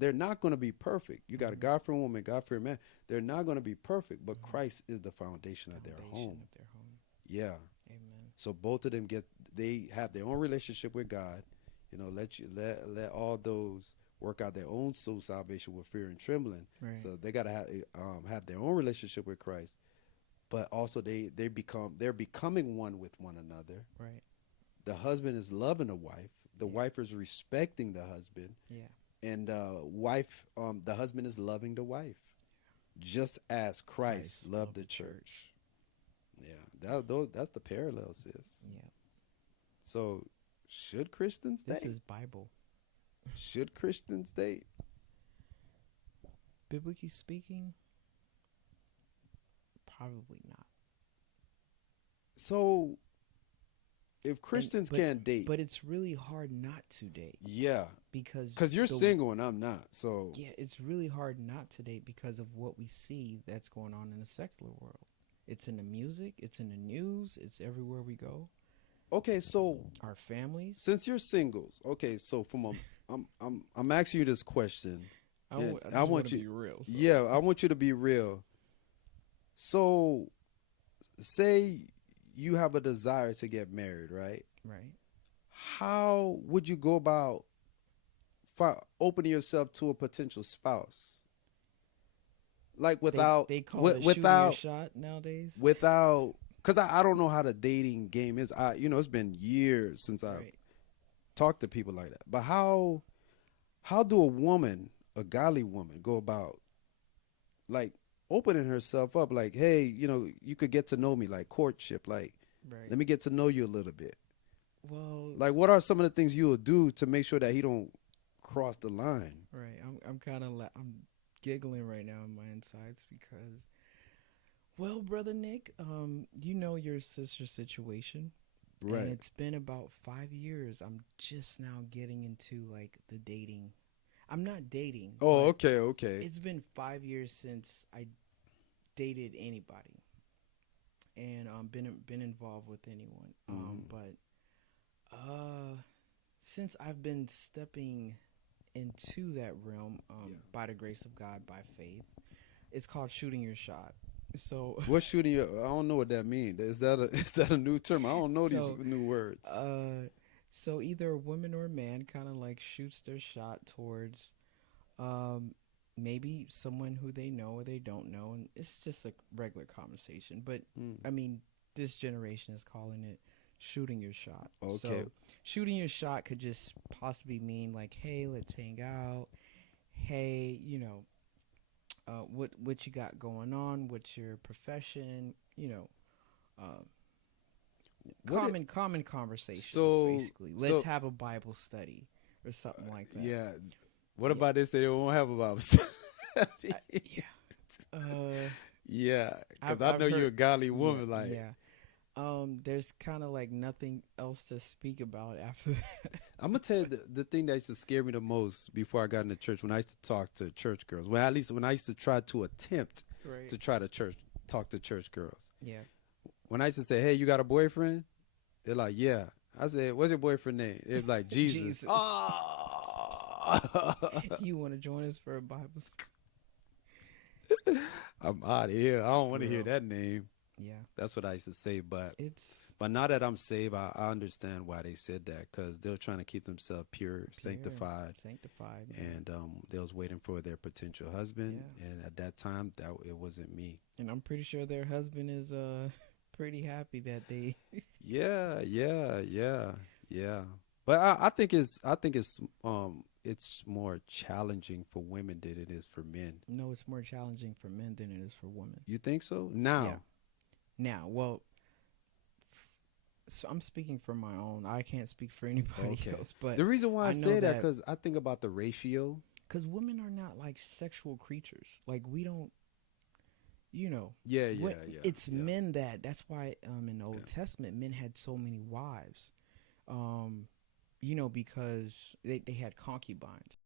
They're not going to be perfect. You got a Mhm. God-fearing woman, God-fearing man. They're not going to be perfect, but Mhm. Christ is the foundation of their Foundation home. of their home. Yeah. Amen. So both of them they have their own relationship with God. Let all those work out their own soul salvation with fear and trembling. Right. So they got to have their own relationship with Christ, but also they're becoming one with one another. Right. The husband is loving the wife. The Yeah. wife is respecting the husband, Yeah. and the husband is loving the wife, just as Christ Christ loved loved the the church. church. Yeah, that's the parallel, sis. Yeah. So, should Christians This date? is Bible. Should Christians date? Biblically speaking, probably not. So, if And Christians can't date, but it's really hard not to date yeah, because because you're the single and I'm not. So, yeah, it's really hard not to date because of what we see that's going on in the secular world. It's in the music, it's in the news, it's everywhere we go. okay, so Our families. since you're singles, okay, so I'm asking you this question, and I I just want want to you, be real. So yeah, I want you to be real. So, say you have a desire to get married, right? right, How would you go about opening yourself to a potential spouse? Like they call it shooting your shot nowadays. without, because I don't know how the dating game is. It's been years since I've Right. talked to people like that. But how do a godly woman, go about like opening herself up? Like, hey, you could get to know me, like courtship. Like, Right. let me get to know you a little bit. Well, Like, what are some of the things you will do to make sure that he don't cross the line? right. I'm kind of I'm giggling right now in my insides because, well, brother Nick, you know your sister's situation, and Right. it's been about 5 years. I'm just now getting into like the dating. I'm not dating, Oh, but okay, okay. it's been 5 years since I dated anybody and been involved with anyone. Hmm. But since I've been stepping into that realm, Yeah. by the grace of God, by faith, it's called shooting your shot. So, What's shooting you? I don't know what that means. Is that a is that a new term? I don't know these so, new words. uh, so either a woman or a man kind of like shoots their shot towards, um, maybe someone who they know or they don't know, and it's just a regular conversation. But Mm. I mean, this generation is calling it shooting your shot. Okay. So, shooting your shot could just possibly mean like, hey, let's hang out. Hey, what you got going on? What's your profession? Uh, What it common conversations so basically. Let's so have a Bible study or something like that. yeah. What Yeah, about this? They won't have a Bible study. yeah. Yeah, because I I've know you're heard. a godly Yeah, woman. Like, yeah. There's kind of like nothing else to speak about after that. I'm gonna tell you the thing that used to scare me the most before I got into church, when I used to talk to church girls. Well, at least when I used to try to attempt Right. to try to talk to church girls. Yeah. When I used to say, "Hey, you got a boyfriend?" They're like, "Yeah." I said, "What's your boyfriend name?" It's like Jesus. Jesus. Oh, You want to join us for a Bible study? I'm out of here. I don't For want to hear real. that name. Yeah. That's what I used to say. But It's now that I'm saved, I understand why they said that, because they're trying to keep themselves pure, pure, sanctified, sanctified. and they was waiting for their potential husband. Yeah. And at that time, that it wasn't me. And I'm pretty sure their husband is pretty happy that they. Yeah, yeah, yeah, yeah. But I think it's more challenging for women than it is for men. No, it's more challenging for men than it is for women. You think so? Yeah. Now, Now, well, so I'm speaking for my own. I can't speak for anybody okay. else, but The reason why I I know say that, that because I think about the ratio. because women are not like sexual creatures. Like we don't, Yeah, yeah, what yeah, it's yeah, men that. That's why in the Old yeah. Testament men had so many wives. Because they had concubines.